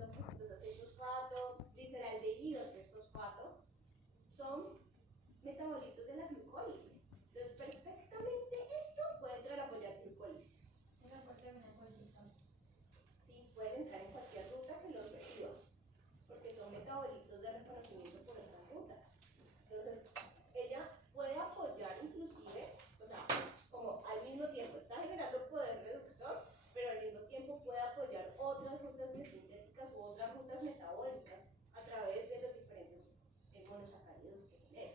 los aceitos fosfato, gliceraldehído, que es fosfato, son metabolitos de la glucólisis. Entonces, perfectamente esto puede entrar a apoyar glucólisis. Sí, pueden entrar en cualquier ruta que los reciba, porque son metabolitos de reconocimiento por otras rutas. Entonces, ella puede apoyar inclusive, o sea, como al mismo tiempo está generando poder reductor, pero al mismo tiempo puede apoyar otras rutas biosintéticas u otras rutas metabólicas a través de los diferentes monosacáridos que genera.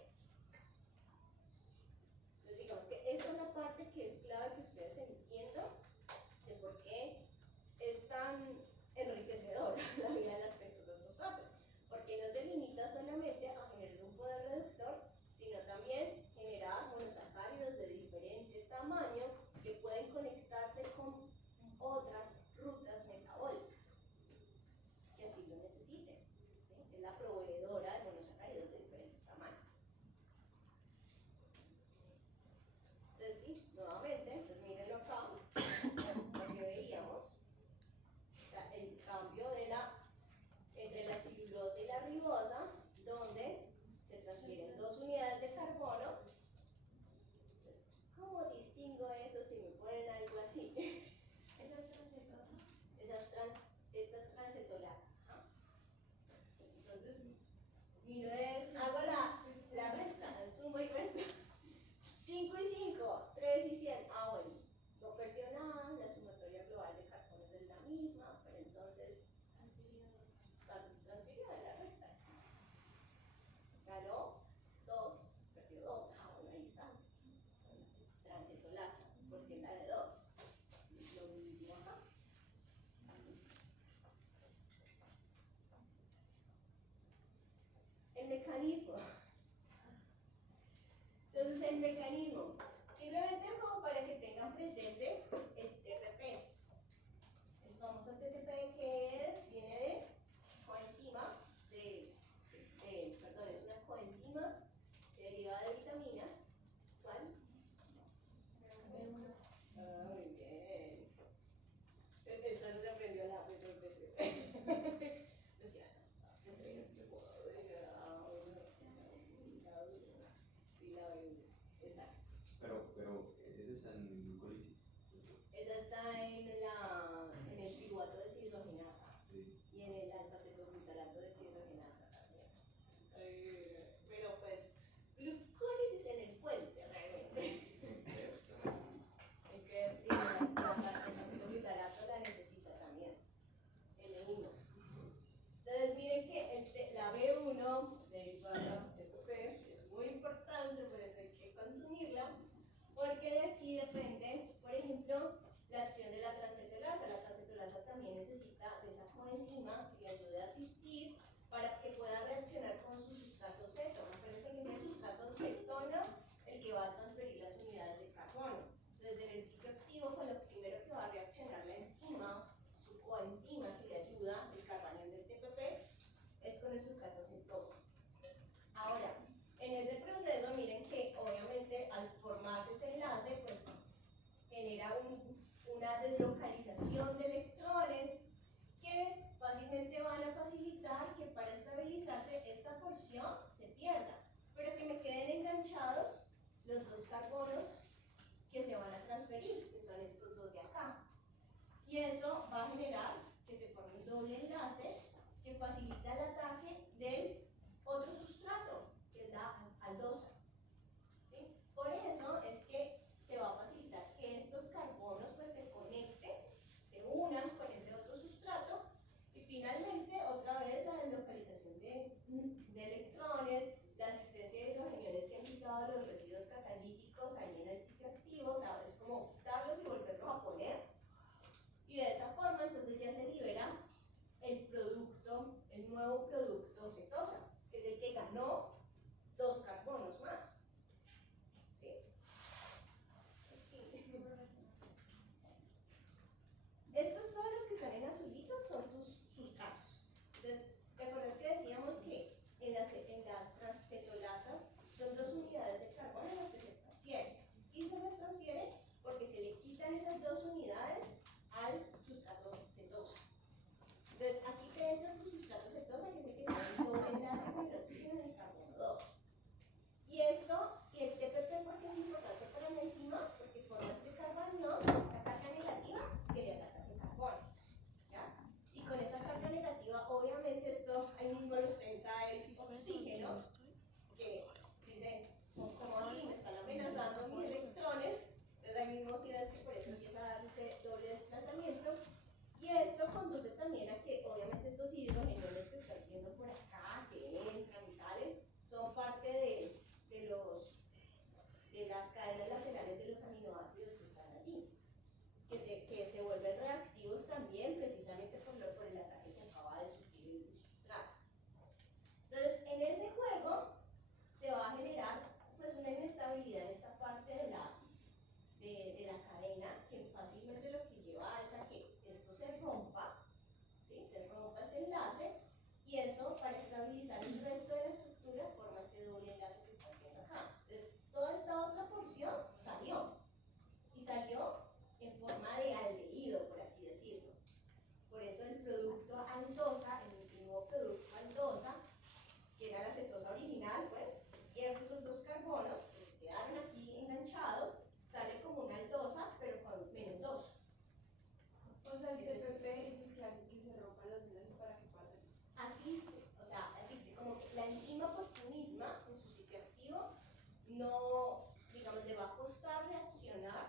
no, digamos, le va a costar reaccionar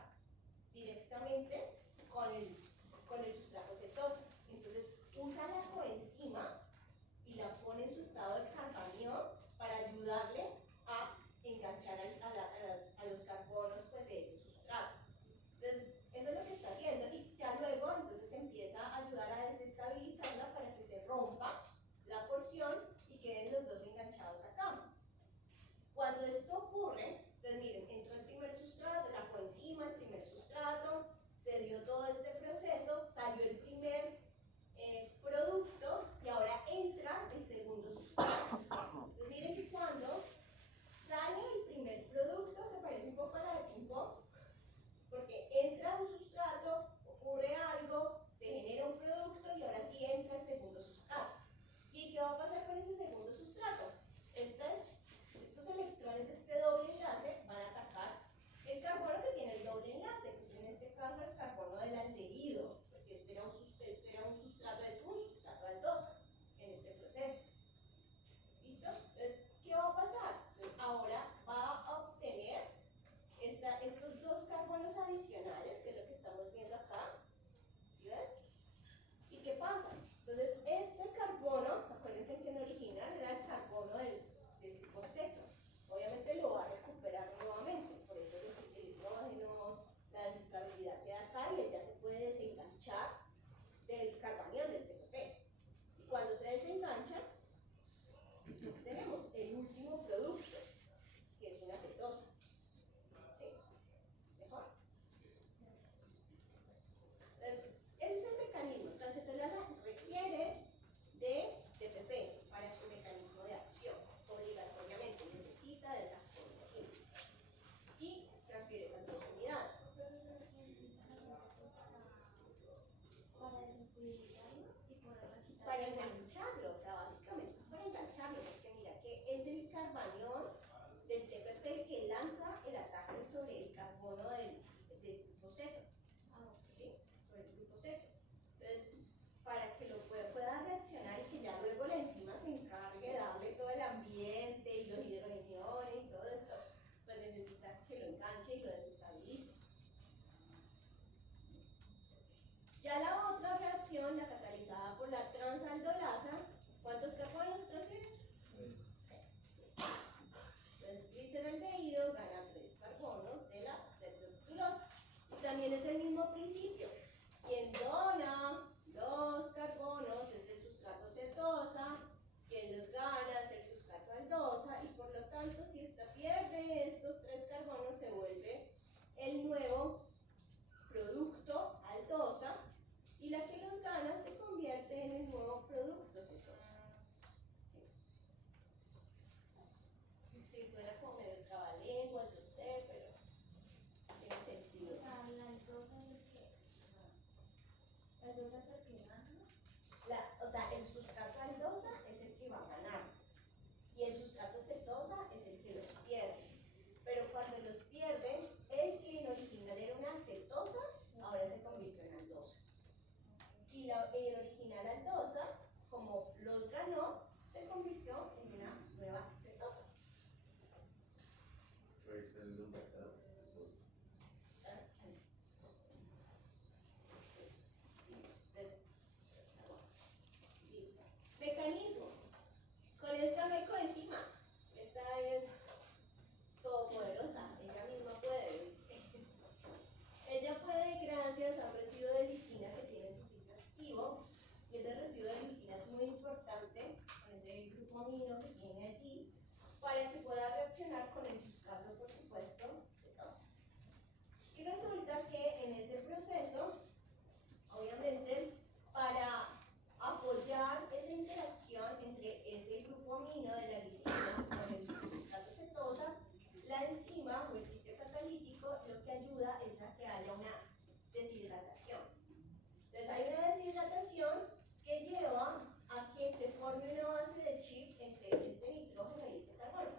directamente con el sustrato cetosa. Entonces usa la coenzima y la pone en su estado de carbanión para ayudarle a enganchar a los carbonos pues, de ese sustrato. Entonces eso es lo que está haciendo y ya luego entonces empieza a ayudar a desestabilizarla para que se rompa la porción y queden los dos enganchados acá. Cuando esto ocurre, entonces miren, entró el primer sustrato, la coenzima, el primer sustrato, se dio todo este proceso, salió el primer producto y ahora entra el segundo sustrato. Entonces miren que cuando sale el primer producto se parece un poco a la de ping pong, porque entra un sustrato, ocurre algo, se genera un producto y ahora sí entra el segundo sustrato. ¿Y qué va a pasar con ese segundo sustrato? Estos electrones de este doble enlace van a atacar el carbono que tiene el doble enlace, que es en este caso el carbono del aldehído, porque este era un sustrato aldosa en este proceso. ¿Listo? Entonces, ¿qué va a pasar? Entonces, ahora va a obtener estos dos carbonos adicionales, que es lo que estamos viendo acá. ¿Sí ves? ¿Y qué pasa? Entonces, este carbono, acuérdense que en original era el carbono del tipo ceto. Obviamente lo va a recuperar nuevamente, por eso los electrógenos, la desestabilidad queda acá y ella se puede desenganchar del carbanión del TPP. Y cuando se desengancha, tenemos el último producto, que es una cetosa. ¿Sí? ¿Mejor? Entonces, ese es el mecanismo. La cetolasa requiere de TPP para su mecanismo de acción. Obligatoriamente necesita de esa coenzima y transfiere esas dos unidades. Para engancharlo, o sea, básicamente es para engancharlo, porque mira que es el carbanión del TPP que lanza el ataque sobre el carbono del grupo ceto. ¿Sí? Sobre el grupo ceto. Entonces, para que lo pueda reaccionar y que ya luego la enzima se encargue de darle todo el ambiente y los hidrogeniones y todo esto, pues necesita que lo enganche y lo desestabilice. Ya la otra reacción, la catalizada por la transaldolasa, ¿cuántos carbonos se transfieren? 3. Entonces, gliceraldehído gana 3 carbonos de la cetoftulosa. Y también es el mismo principio. Quien dona los carbonos es el sustrato cetosa, quien los gana es el sustrato aldosa, y por lo tanto, si esta pierde estos 3 carbonos, se vuelve el nuevo producto aldosa, y la que los gana se convierte en el nuevo producto cetosa. Sí, suena como medio trabalenguas, yo sé, pero tiene sentido. La aldosa es el que gana. O sea, el sustrato aldosa es el que va a ganarlos y el sustrato cetosa es el que los pierde. Pero cuando los pierden, el que en original era una cetosa, ahora se convirtió en aldosa. Y el original aldosa, como los ganó, se convirtió en una nueva cetosa. Listo. Mecanismo. Con esta mecoenzima. Esta es todopoderosa. Ella misma puede. Ella puede gracias a un residuo de lisina que tiene su sitio activo. Y ese residuo de lisina es muy importante, con ese grupo amino que tiene allí, para que pueda reaccionar con el sustrato, por supuesto, cetosa. Y resulta que en ese proceso, obviamente, para apoyar esa interacción entre ese grupo amino de la lisina con el sustrato cetosa, la enzima o el sitio catalítico lo que ayuda es a que haya una deshidratación. Entonces hay una deshidratación que lleva a que se forme una base de Schiff entre este nitrógeno y este carbono.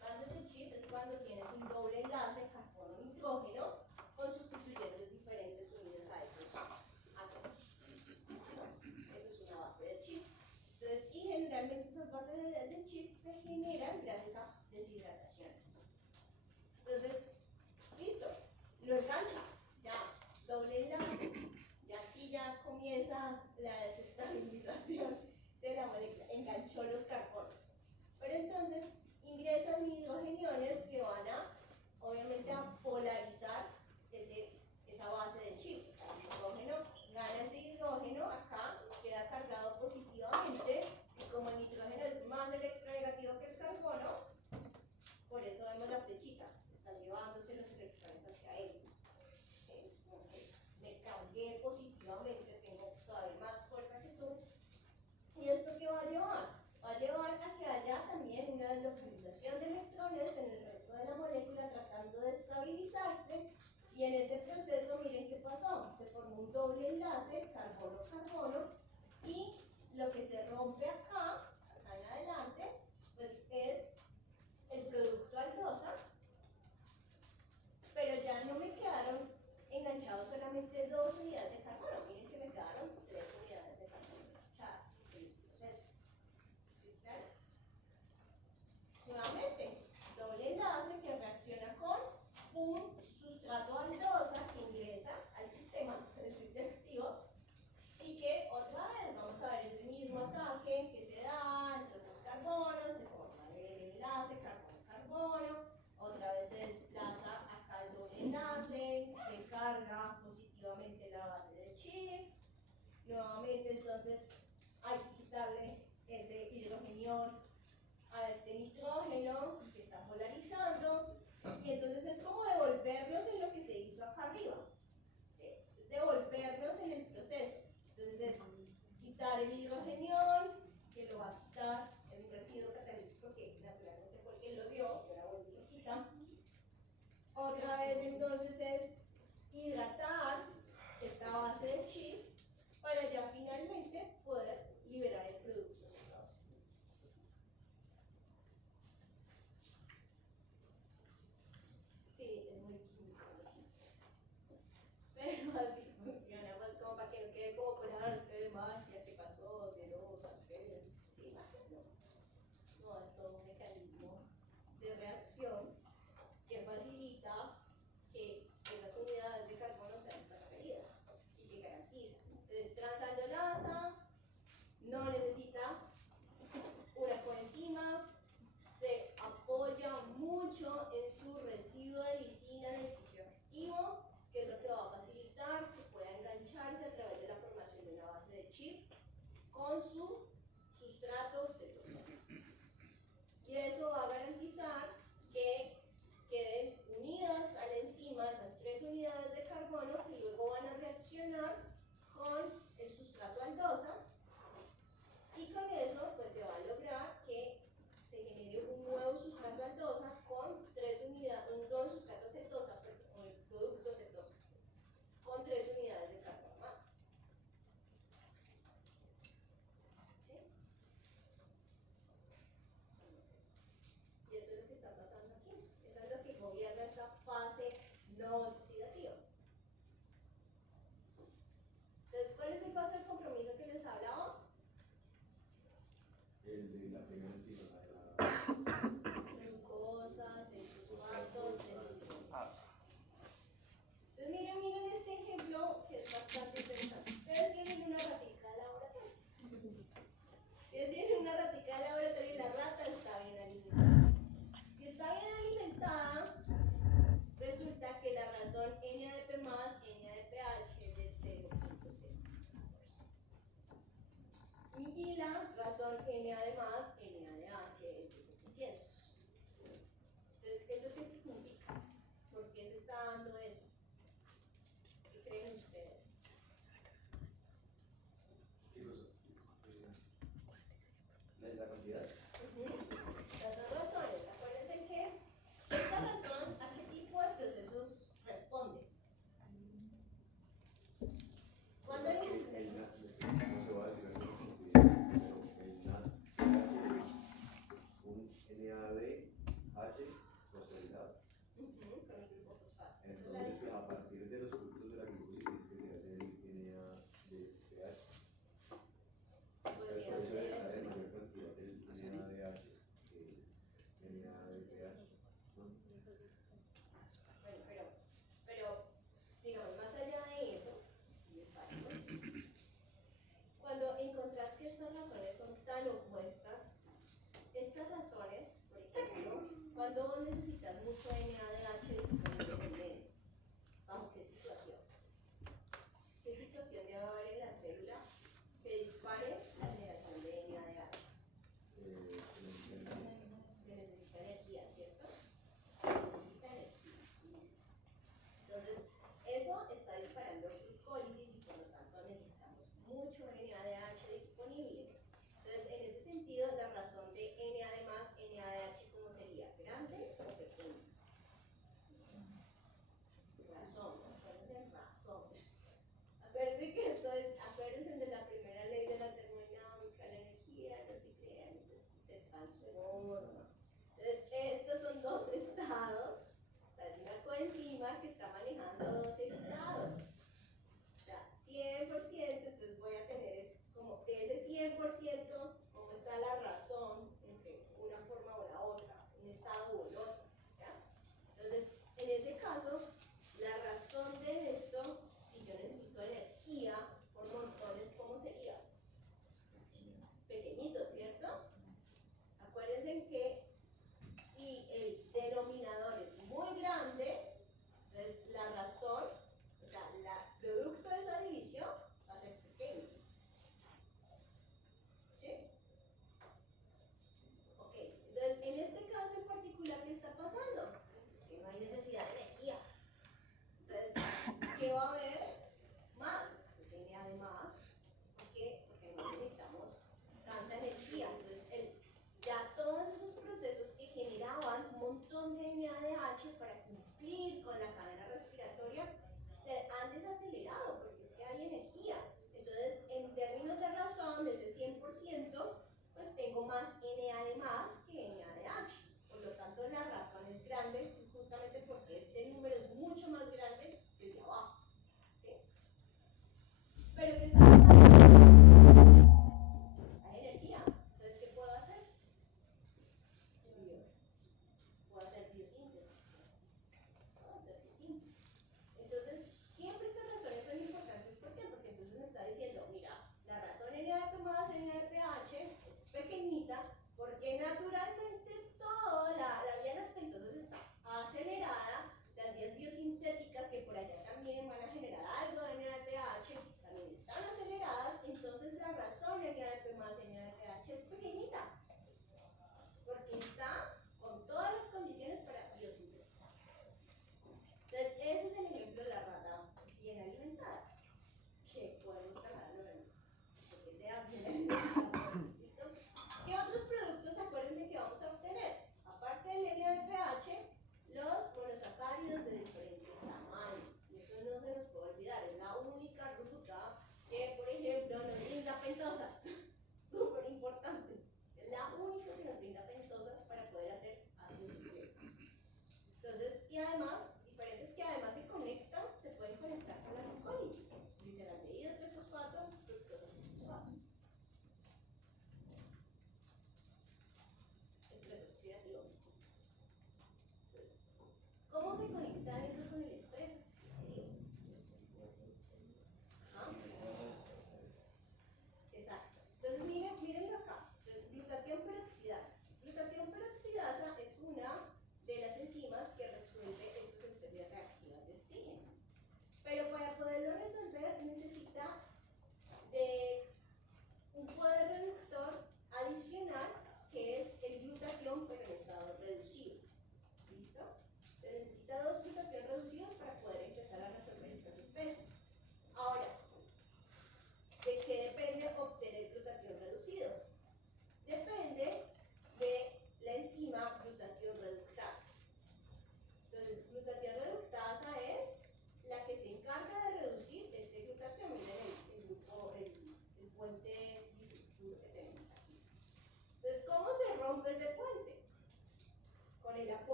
Base de Schiff es cuando tienes un doble enlace carbono-nitrógeno con sustituyentes diferentes unidos a esos átomos. Eso es una base de Schiff. Entonces, y generalmente esas bases de Schiff se generan gracias a deshidrataciones. rompe acá en adelante, pues es el producto aldosa, pero ya no me quedaron enganchados solamente 2 unidades de carbono, miren que me quedaron 3 unidades de carbono enganchadas en el proceso. ¿Sí está? Nuevamente, doble enlace que reacciona con un sustrato aldosa que ingresa al sistema del sitio activo y que otra vez vamos a ver ese mismo ataque que se da entre estos carbonos, se forma el enlace carbono-carbono, otra vez se desplaza acá el doble enlace, se carga positivamente la base del chip, nuevamente entonces hay que quitarle ese hidrogenión a este nitrógeno que está polarizando, y entonces es como devolvernos en lo que se hizo acá arriba, ¿sí? Devolvernos en el proceso. Entonces es quitar el hidrogenión, que lo va a quitar el residuo catalítico, que naturalmente fue el que lo dio, se la vuelve y lo quita. Otra vez entonces es hidratar esta base de chip para ya finalmente poder liberar el producto secado. Sí, es muy químico, lo sé. Pero así funciona, más como para que no quede como por arte de magia, que pasó, de los alférez. Sí, magia no. No, es todo un mecanismo de reacción que facilita que esas unidades de carbono sean transferidas y que garantiza. Entonces, transaldosa no necesita una coenzima, se apoya mucho en su residuo de lisina en el sitio activo, que es lo que va a facilitar que pueda engancharse a través de la formación de una base de chip con su sustrato cetosa. Y eso va a garantizar que queden unidas a la enzima esas 3 unidades de carbono que luego van a reaccionar con el sustrato aldosa, y con eso pues se va a lograr que se genere un nuevo sustrato aldosa con 3 unidades, un nuevo sustrato cetosa, un producto cetosa, con 3 unidades de carbono más. ¿Sí? Y eso es lo que está pasando aquí. Eso es lo que gobierna esta fase no oxidativa. Entonces, ¿cuál es el paso del compromiso que les hablaba? El de la primera enzima, la Glucosa, 6-fosfato, 3-hidrogenasa. Entonces miren este ejemplo que es bastante interesante. Ustedes tienen una ratica de laboratorio. Ustedes tienen una ratica de laboratorio y la rata está bien alimentada. Si está bien alimentada, resulta que la razón NADP más, NADPH es de 0.014. Y la razón NAD más, NADH es de 700. Entonces, ¿eso qué significa? ¿Por qué se está dando eso? ¿Qué creen ustedes? ¿qué cosa? La cantidad. Las dos razones. Acuérdense que esta razón, ¿a qué tipo de procesos responde? Cuando necesitamos. No se va a decir algo, pero el NAD es un NADH fosforilado. Con el grupo fosfato. Esa es la Entonces, diferencia. a partir de los productos de la glucosa es que se hace el NADPH. Podría Por eso ser es eso. la mayor cantidad del NADH que el NADPH. ¿no? Bueno, pero, digamos, más allá de eso, y es válido, cuando encontrás que estas razones son tan opuestas, estas razones, por ejemplo, cuando vos necesitas mucho NADH disponible en el medio, ¿bajo qué situación? ¿Qué situación debe haber en la célula que dispare la generación de NADH? Se necesita energía, ¿cierto? Se necesita energía, listo. Entonces, eso está disparando glicólisis y por lo tanto necesitamos mucho NADH disponible. Entonces, en ese sentido, la razón de NAD más, NADH, ¿cómo sería? ¿Grande o pequeña? forma. Entonces, estos son dos estados. O sea, es una coenzima que está manejando dos estados. O sea, 100%, entonces voy a tener es como de ese 100%, cómo está la razón entre una forma o la otra, un estado o el otro. ¿Ya? Entonces, en ese caso, la razón de esto, si yo necesito energía por montones, ¿cómo sería? Pequeñito, ¿cierto? Acuérdense que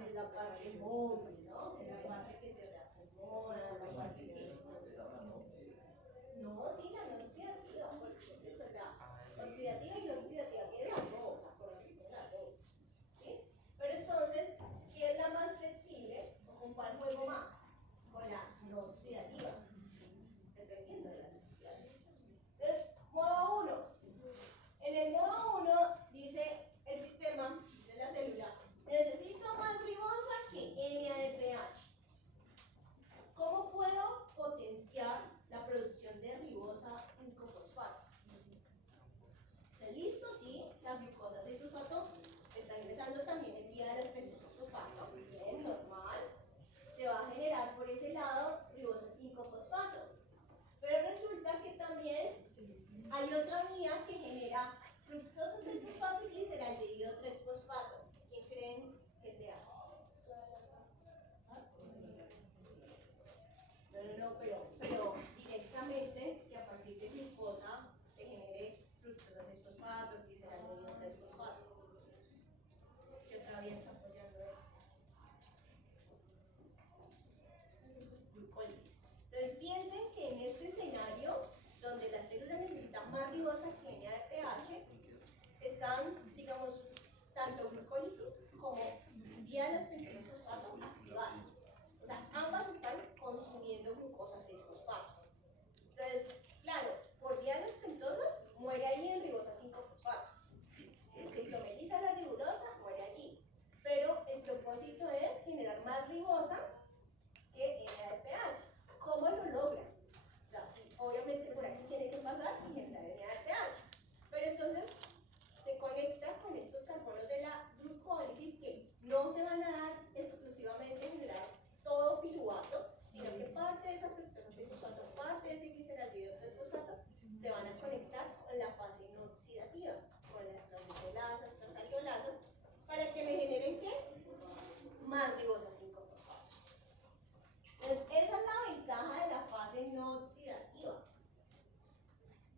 es la parte móvil, ¿no? Es la parte que se reacomoda, la parte que... No, sí, la no oxidativa, porque eso es la oxidativa y no oxidativa, tiene las dos, acuérdense, tiene las dos, ¿sí? Pero entonces, ¿qué es la más flexible? ¿Con cuál juego más? Con la no oxidativa, dependiendo de las necesidades. Entonces, modo 1. En el modo 1 dice el sistema, dice la célula, necesito más ribosa que NADPH. ¿Cómo puedo potenciar la producción de ribosa 5-fosfato? ¿Está listo? Sí, la glucosa 6-fosfato está ingresando también en vía de las pentosas-fosfato. Bien, normal. Se va a generar por ese lado ribosa 5-fosfato. Pero resulta que también hay otra vía que genera fructosa 6-fosfato y gliceraldehído 3-fosfato. ¿Quién creen que sea? No, pero directamente que a partir de glucosa se genere fructosa 6-fosfato, gliceraldehído 3-fosfato. ¿Qué otra vía está apoyando eso? Glucólisis. Entonces piensen que en este escenario, donde la célula necesita más ribosa que NADPH, están, digamos, tanto glucólisis como dianas pentosas-fosfato activadas. O sea, ambas están consumiendo glucosa 6-fosfato. Entonces, claro, por dianas pentosas muere ahí en ribosa 5-fosfato. Se isomeriza la ribulosa, muere allí. Pero el propósito es generar más ribosa que NADPH. ¿Cómo lo logra? O sea, sí, obviamente por aquí tiene que pasar y generar NADPH. Pero entonces se conecta con estos carbonos de la glucólisis que no se van a dar exclusivamente en generar todo piruvato, sino que parte de esa fructosa 6-fosfato, parte de ese gliceraldehído 3-fosfato se van a conectar con la fase no oxidativa, con las transisolasas, transaliolasas, para que me generen ¿qué? Más ribosa 5-fosfato. Entonces, esa es la ventaja de la fase no oxidativa.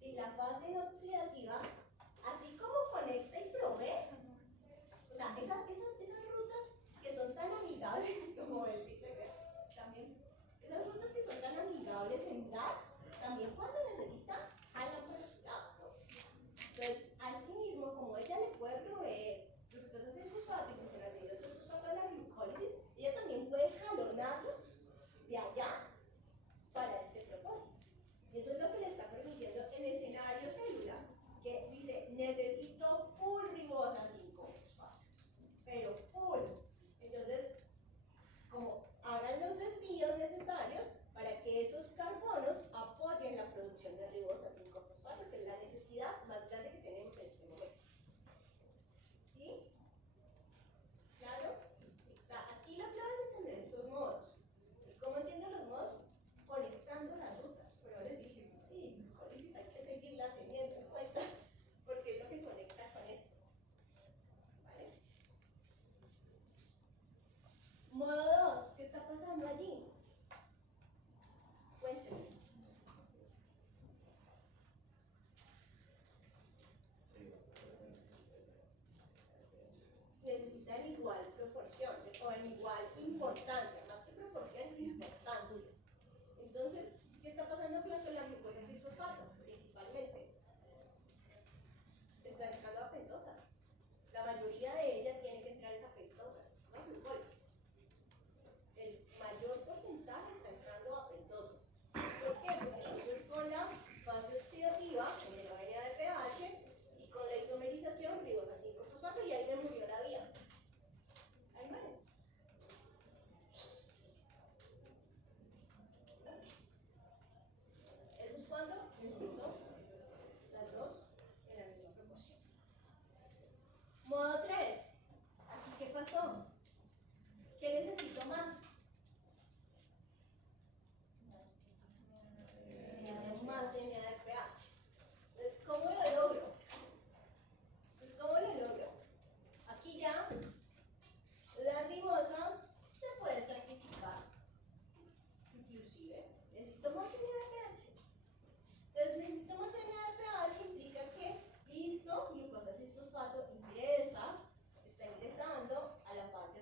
Y la fase no oxidativa, así como conecta y provee, o sea, esas rutas que son tan amigables como el ciclo de Krebs, también, esas rutas que son tan amigables en dar, también cuando necesita, jalan por su lado, ¿no? Entonces, asimismo, como ella le puede proveer fructosa 6-fosfato y gliceraldehído 3-fosfato a la glucólisis, ella también puede jalonarlos de allá para este propósito. Y eso es lo que le está permitiendo el escenario célula, que dice, necesito full ribosa 5-fosfato, pero full. Entonces, como hagan los desvíos necesarios para que esos carbonos apoyen la producción de ribosa 5-fosfato, que es la necesidad más grande que tenemos en este momento. ¿Sí? ¿Claro? O sea, aquí la clave es entender estos modos. ¿Y cómo entiendo los modos? Conectando las rutas. Pero les dije, sí, glucólisis hay que seguirla teniendo en cuenta, porque es lo que conecta con esto. ¿Vale? Modo 2, ¿qué está pasando allí? Cuéntenme. Necesitan igual proporción, ¿sí? O en igual importancia, más que proporción es importancia. Entonces, ¿qué está pasando con la glucosa 6-fosfato? Principalmente, está entrando a pentosas. La mayoría de ella tiene que entrar a pentosas, no glucólisis. El mayor porcentaje está entrando a pentosas. ¿Por qué? Porque entonces con la fase oxidativa generó NADPH y con la isomerización ribosa 5-fosfato y ahí me murió la vía. Ahí muere. Eso es cuando necesito las dos en la misma proporción. Modo 3. ¿Aquí qué pasó? ¿Qué necesito más? Más NADPH. Entonces, ¿cómo lo logro? Aquí ya la ribosa se puede sacrificar. Inclusive, necesito más NADPH. Entonces, necesito más NADPH implica que, listo, glucosa 6-fosfato ingresa, está ingresando a la fase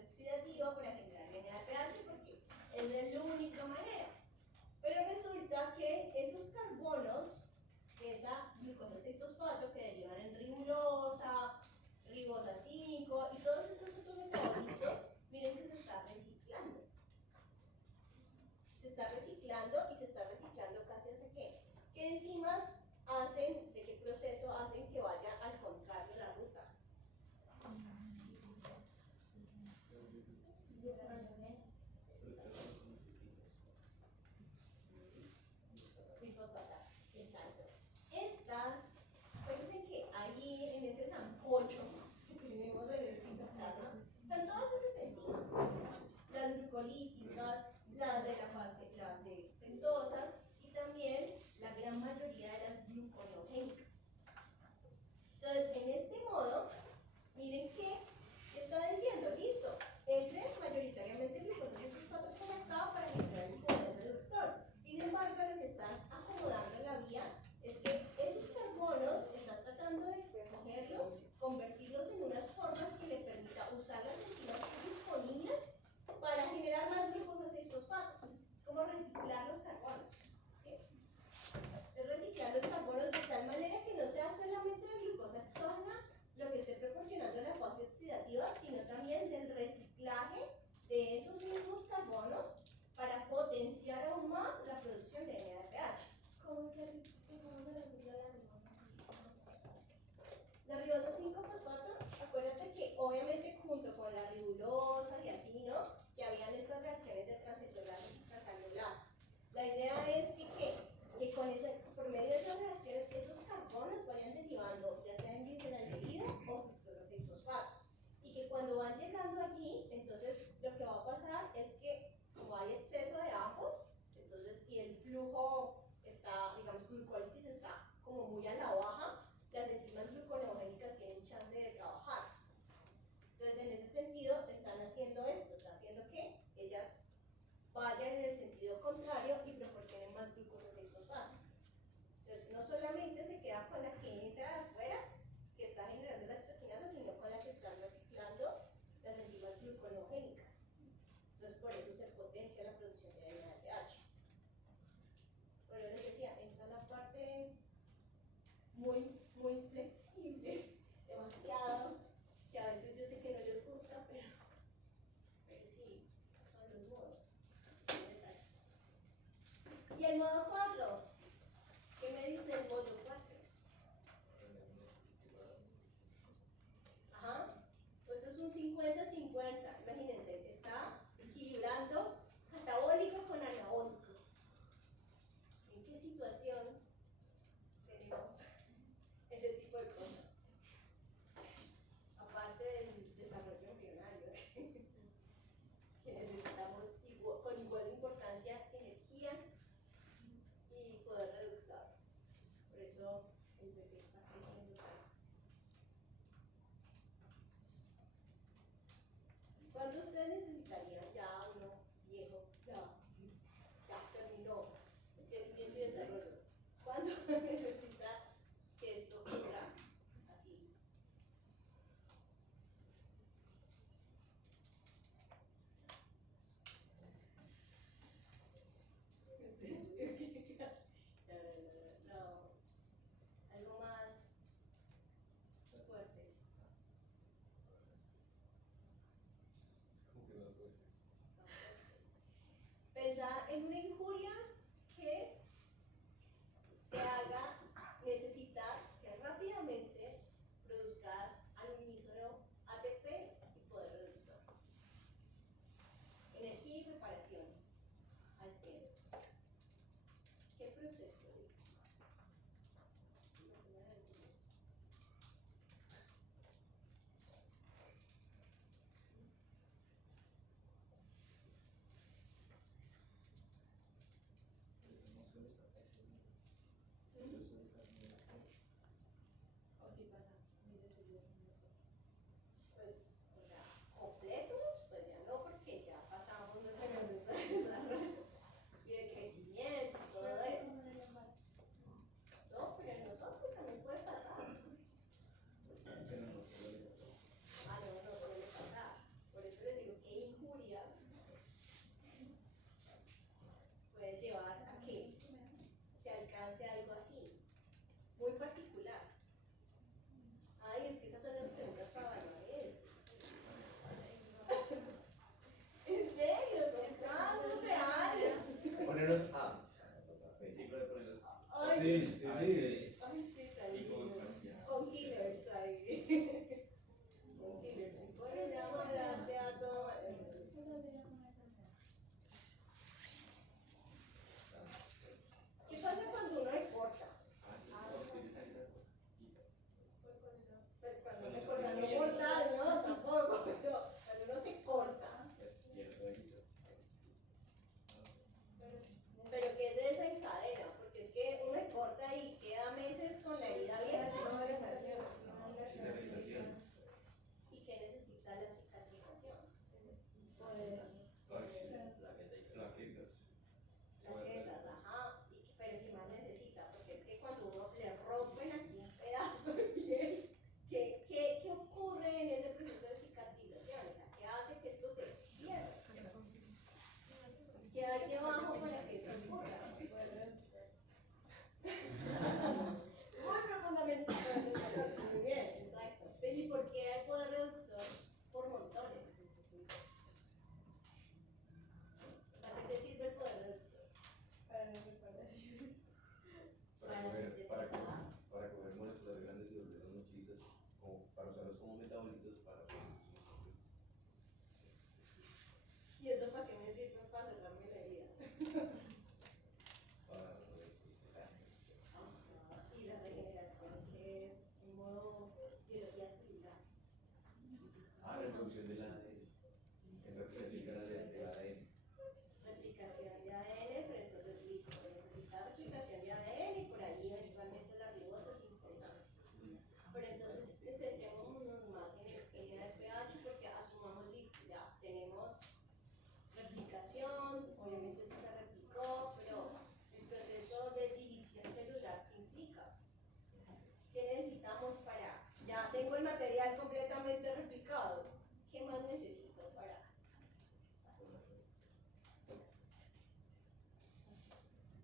tengo el material completamente replicado. ¿Qué más necesito para?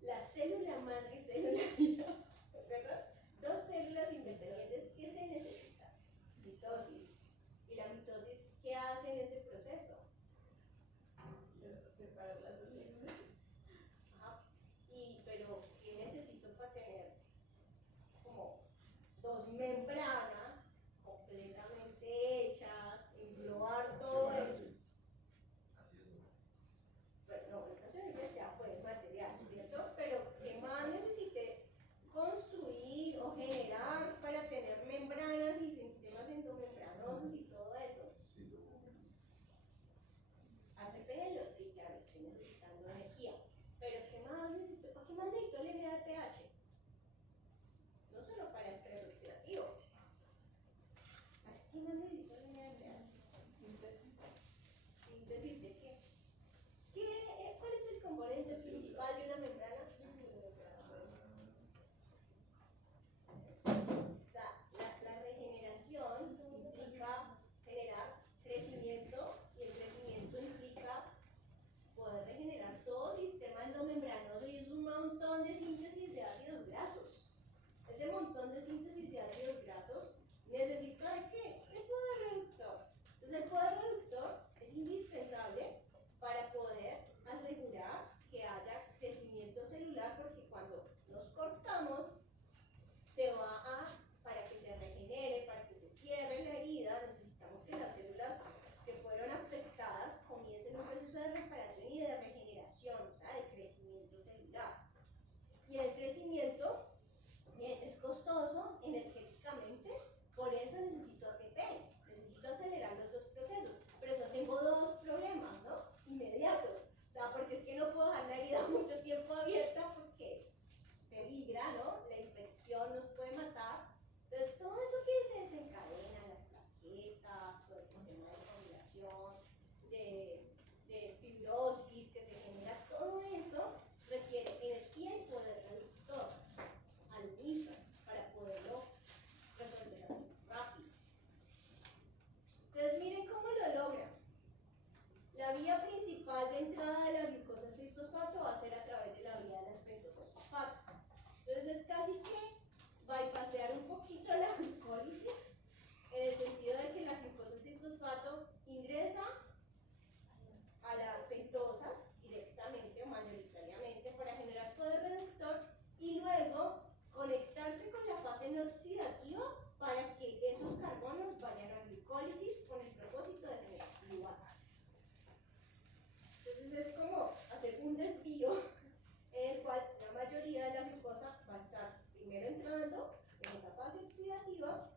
La célula madre y célula hija, ¿recuerdas? Dos células independientes, ¿qué se necesita? Mitosis. ¿Y la mitosis qué hace en ese proceso? Separar las dos células. Ajá. Pero ¿qué necesito para tener como dos membranas completamente hechas, englobar todo eso? Bueno, no, esa se ya fue el material, ¿cierto? Pero ¿qué más necesité construir o generar para tener membranas y sistemas endomembranosos y todo eso? ATP, sí, claro, estoy necesitando energía. Pero ¿qué más necesito? ¿Para qué más necesito el NADPH? No solo para estrés oxidativo. ¿Para qué más necesito el NADPH? ¿Síntesis de qué? ¿Cuál es el componente principal de una membrana? O sea, la regeneración implica generar crecimiento y el crecimiento implica poder regenerar todo sistema endomembranoso y es un montón de síntesis de ácidos grasos. Ese montón de síntesis de ácidos grasos necesita ¿de qué? El poder reductor. Entonces el poder reductor es indispensable para poder asegurar que haya crecimiento celular porque cuando nos cortamos se va para que se regenere, para que se cierre la herida, necesitamos que las células que fueron afectadas comiencen un proceso de reparación y de regeneración, o sea, de crecimiento celular. Y el crecimiento es costoso energéticamente, por eso necesito ATP, necesito acelerar los dos procesos, pero eso tengo dos problemas, ¿no? Inmediatos, o sea, porque es que no puedo dejar la herida mucho tiempo abierta porque peligra, ¿no? La infección nos puede matar. Entonces, todo eso que se desencadena, las plaquetas, todo el sistema de coagulación, de fibrosis que se genera, todo eso requiere energía y poder reductor al unísono para poderlo resolver rápido. Entonces, miren cómo lo logran. La vía principal de entrada de la glucosa 6-fosfato va a ser a través de la vía de las pentosas fosfato. Entonces es casi que bypassear un poquito la glucólisis, en el sentido de que la glucosa 6-fosfato ingresa a las pentosas directamente o mayoritariamente para generar poder reductor y luego conectarse con la fase no oxidativa para que esos carbonos vayan a glucólisis con el propósito de generar glucosa. Entonces es como hacer un desvío en el cual la mayoría de la glucosa va a estar primero entrando en esa fase oxidativa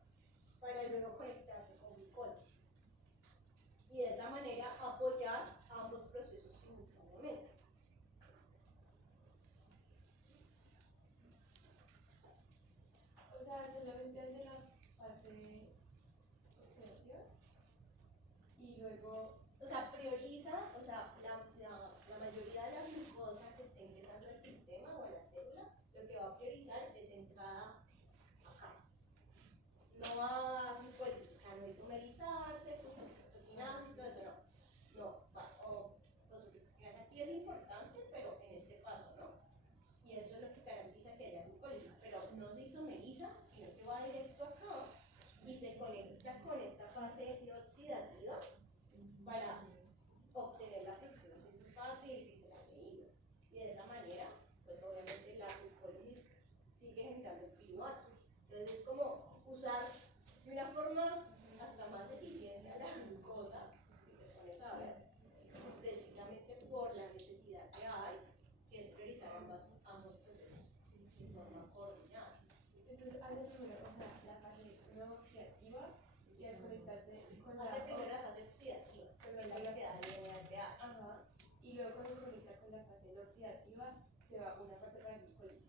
para luego conectarse con glucólisis y de esa manera apoyar ambos procesos simultáneamente. O sea, solamente hace la fase oxidativa y luego, O sea, prioriza, o sea, la mayoría de la glucosa que esté ingresando al sistema o a la célula, lo que va a priorizar es entrada acá. No a glucólisis, o sea, no isomerizarse, toquinado y todo eso, no. No, aquí es importante, pero en este paso, ¿no? Y eso es lo que garantiza que haya glucólisis, pero no se isomeriza, sino que va directo acá y se conecta con esta fase no oxidativa para obtener la fructosa 6-fosfato y el gliceraldehído. Y de esa manera, pues obviamente la glucólisis sigue generando el piruvato. Entonces es como usar de una forma hasta más eficiente a la glucosa, si te pones a ver, precisamente por la necesidad que hay, que es priorizar ambos procesos de forma coordinada. entonces hace primero, o sea, la fase no oxidativa y al conectarse con la Hace primero la fase oxidativa, que es la que da el NADPH. Ajá. Y luego cuando se conecta con la fase no oxidativa se va una parte para glucólisis.